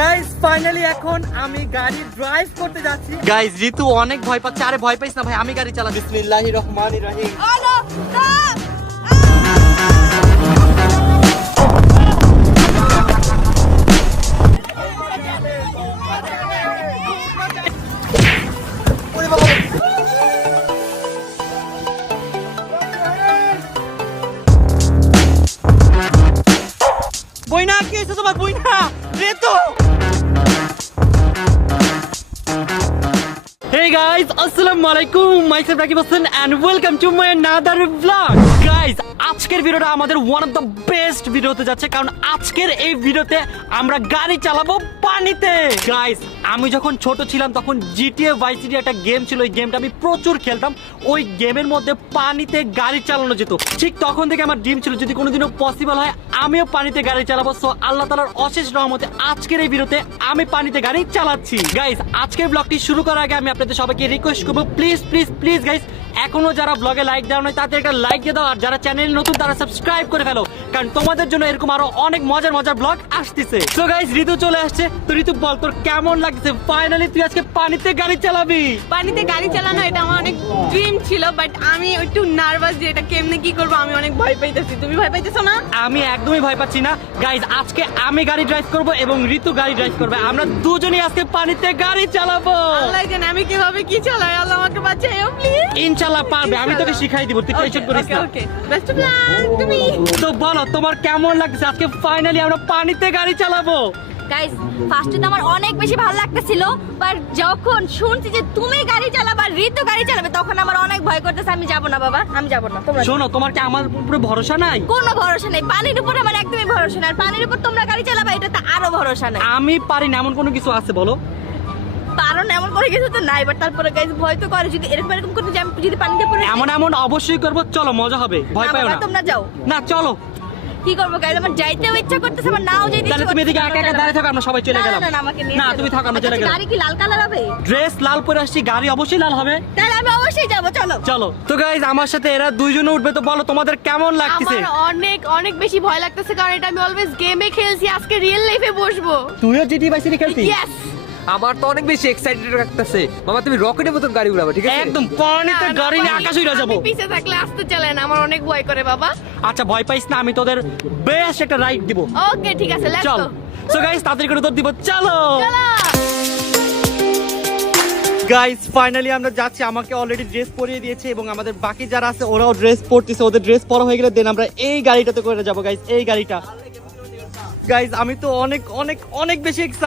Guys finally এখন আমি গাড়ি ড্রাইভ করতে যাচ্ছি। গাইস ঋতু অনেক ভয় পাচ্ছে। আরে ভয় পাইস না ভাই, আমি গাড়ি চালাচ্ছি। বিসমিল্লাহির রহমানির রহিম। বইনা কি হয়েছে তোমার? Bruyne Ritu. Hey guys, assalamu alaikum. Myself Rakib Hassan and welcome to my another vlog. Guys, আজকের ভিডিওটা আমাদের one of the best video হতে যাচ্ছে, কারণ আজকের এই ভিডিওতে আমরা গাড়ি চালাবো পানিতে। গাইস, আমি যখন ছোট ছিলাম তখন GTA Vice City একটা গেম ছিল, ওই গেমটা আমি প্রচুর খেলতাম। ওই গেমের মধ্যে পানিতে গাড়ি চালানো যেত। ঠিক তখন থেকে আমার ড্রিম ছিল যদি কোনোদিনও পসিবল হয় আমিও পানিতে গাড়ি চালাবো। সো আল্লাহ তাআলার অশেষ রহমতে আজকের এই ভিডিওতে আমি পানিতে গাড়ি চালাচ্ছি। গাইস, আজকের ব্লগটি শুরু করার আগে আমি আপনাদের সবাইকে রিকোয়েস্ট করবো, প্লিজ প্লিজ প্লিজ গাইস, এখনো যারা ব্লগে লাইক দেওয়া নয় তাদের একটা লাইক দিয়ে দাও, আর যারা চ্যানেল নতুন তারা সাবস্ক্রাইব করে ফেলো, কারণ তোমাদের জন্য এরকম আরো অনেক মজার মজার ব্লগ আসতেছে। সো গাইস, ঋতু চলে আসছে। তো ঋতু বল, তোর কেমন লাগছে? ফাইনালি তুই আজকে পানিতে গাড়ি চালাবি। পানিতে গাড়ি চালানো এটা আমার অনেক ড্রিম ছিল, বাট আমি একটু নার্ভাস যে এটা কেমনে কি করবো। আমি অনেক ভয় পাইতেছি। তুমি ভয় পাইতেছো না? আমি একদমই ভয় পাচ্ছি না। গাইস, আজকে আমি গাড়ি ড্রাইভ করব এবং ঋতু গাড়ি ড্রাইভ করবে। আমরা দুজনেই আজকে পানিতে গাড়ি চালাবো। আল্লাহ জানে আমি কিভাবে কি চালাই। আল্লাহ আমাকে বাঁচাও প্লিজ। ইনশাআল্লাহ পারবে, আমি তোকে শিখাই দিব, তুই টেনশন করিস না। ওকে, বেস্ট অফ লাক। তুমি তো বলো তোমার কেমন লাগছে? আজকে ফাইনালি আমরা পানিতে গাড়ি চালাবো। গাইস, ফার্স্টে তো আমার অনেক বেশি ভালো লাগতেছিল, বাট যখন শুনছি যে তুমি গাড়ি চালাবা, ঋতু গাড়ি চালাবে, তখন আমার অনেক ভয় করতেছে। আমি যাব না বাবা, আমি যাব না। তোমরা শোনো, তোমার কি আমার উপরে ভরসা নাই? কোনো ভরসা নেই, পানির উপর আমার একদমই ভরসা নাই। আর পানির উপর তোমরা গাড়ি চালাবা, এটা তো আরো ভরসা নাই। আমি পারি না এমন কোনো কিছু আছে বলো? কারণ এমন করে কিছু তো নাই, বাট তারপরে গাইস ভয় তো করে। যদি এরকম এরকম করে আমি যদি পানিতে পড়ে এমন এমন অবশ্যই করবো। চলো, মজা হবে, ভয় পাও না। তোমরা যাও না, চলো। কি করবো গাইস, আমার যাইতেও ইচ্ছা করতেছে, আমার নাও যাইতে তাহলে ইচ্ছা তুমি এদিকে একা একা দাঁড়িয়ে থাকো, আমরা সবাই চলে গেলাম। না না, আমাকে নিয়ে না, চলো। তুমি থাকো, আমরা চলে আচ্ছা, গেলাম। গাড়ি কি লাল কালার হবে? ড্রেস লাল পরে আসছি, গাড়ি অবশ্যই লাল হবে। তাহলে আমি অবশ্যই যাব, চলো চলো। তো গাইস, আমার সাথে এরা দুইজনে উঠবে। তো বলো তোমাদের কেমন লাগতেছে? আমার অনেক অনেক বেশি ভয় লাগতেছে, কারণ এটা আমি অলওয়েজ গেমে খেলছি, আজকে রিয়েল লাইফে বসবো। তুইও জিটি বাইসি খেলতি? ইয়েস। আমার তো অনেক বেশি এক্সাইটেড লাগতেছে। মামা, তুমি রকেটের মতন গাড়ি উড়াবে, ঠিক আছে? একদম পানিতে গাড়ি নিয়ে আকাশে উড়ে যাবো। আমি পিছে থাকলে আসতে চলে না, আমার অনেক ভয় করে বাবা। আচ্ছা, ভয় পাইস না, আমি তোদের বেশ একটা রাইড দিব। ওকে, ঠিক আছে, লেটস চল। গো। সো গাইস, তাড়াতাড়ি করে দৌড় দিব, চলো। চলো। গাইস, ফাইনালি আমরা যাচ্ছি। আমাকে অলরেডি ড্রেস পরিয়ে দিয়েছে এবং আমাদের বাকি যারা আছে ওরাও ড্রেস পরতেছে। ওদের ড্রেস পরা হয়ে গেলে দেন আমরা এই গাড়িটাতে করে যাবো। গাইস, এই গাড়িটা। গাইস, আমি তো অনেক অনেক অনেক বেশি